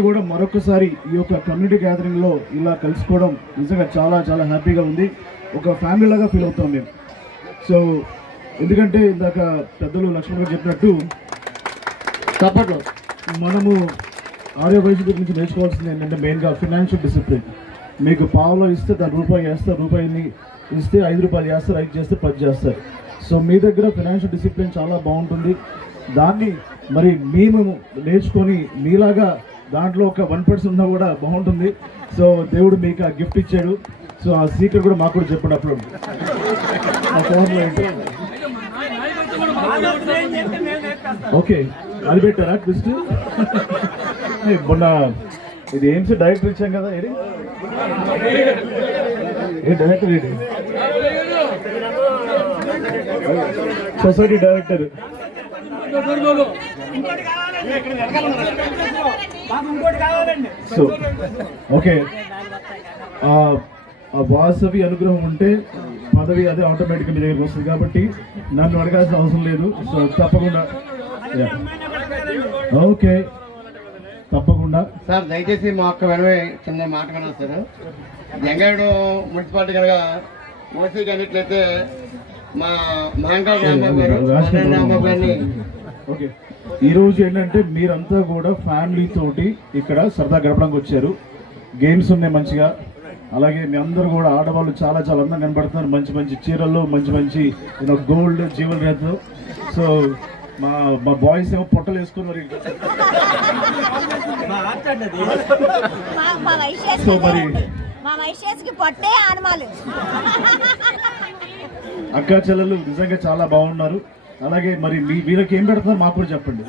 కూడా మరొకసారి ఈ యొక్క కమ్యూనిటీ గ్యాదరింగ్లో ఇలా కలుసుకోవడం నిజంగా చాలా చాలా హ్యాపీగా ఉంది. ఒక ఫ్యామిలీ లాగా ఫీల్ అవుతాం మేము సో ఎందుకంటే ఇందాక పెద్దలు లక్ష్మణ్ గారు చెప్పినట్టు తప్పట్లో మనము ఆర్య వైద్యుల గురించి నేర్చుకోవాల్సింది ఏంటంటే మెయిన్గా ఫినాన్షియల్ డిసిప్లిన్ మీకు పావులో ఇస్తే దాని రూపాయి వేస్తారు రూపాయిని ఇస్తే ఐదు రూపాయలు చేస్తారు ఐదు చేస్తే పది చేస్తారు. సో మీ దగ్గర ఫినాన్షియల్ డిసిప్లిన్ చాలా బాగుంటుంది. దాన్ని మరి మేము నేర్చుకొని మీలాగా దాంట్లో ఒక వన్ పర్సెంట్ ఉన్నా కూడా బాగుంటుంది. సో దేవుడు మీకు ఆ గిఫ్ట్ ఇచ్చాడు. సో ఆ సీక్రెట్ కూడా మాకు కూడా చెప్పండి అప్పుడు. ఓకే అది పెట్టారా ట్విస్ట్ మొన్న ఇది ఎయిమ్స్ డైరెక్టర్ ఇచ్చాం కదా ఏది? ఏ డైరెక్టర్ ఇది? Society director so okay. ఆ వాసవి అనుగ్రహం ఉంటే పదవి అదే ఆటోమేటిక్గా మీ దగ్గరికి వస్తుంది కాబట్టి నన్ను అడగాల్సిన అవసరం లేదు. సో తప్పకుండా. ఓకే. తప్పకుండా. సార్ దయచేసి మా ఒక్క వెనవే చిన్న మాట విన్నాను సార్. జంగాడు మున్సిపాలిటీ కనుక ఓసీ కన్నట్లయితే మా మహంకాళ రాంబాబు గారు రాంబాబు గారిని ఓకే. ఈ రోజు ఏంటంటే మీరంతా కూడా ఫ్యామిలీ తోటి ఇక్కడ సరదా గడపడానికి వచ్చారు. గేమ్స్ ఉన్నాయి మంచిగా. అలాగే మీ అందరూ కూడా ఆడవాళ్ళు చాలా చాలా అందంగా కనబడుతున్నారు. మంచి మంచి చీరల్లో మంచి మంచి గోల్డ్ జ్యువెలరీతో సో మా మా బాయ్స్ ఏమో పొట్టలు వేసుకున్నారు మా- మా వైశ్యాస్ సో మరి మా వైశ్యాస్కి పొట్టే ఆనమాలు అక్క చెల్లెలు నిజంగా చాలా బాగున్నారు. అలాగే మరి మీ వీళ్ళకి ఏం పెడుతున్నారు మాకు కూడా చెప్పండి.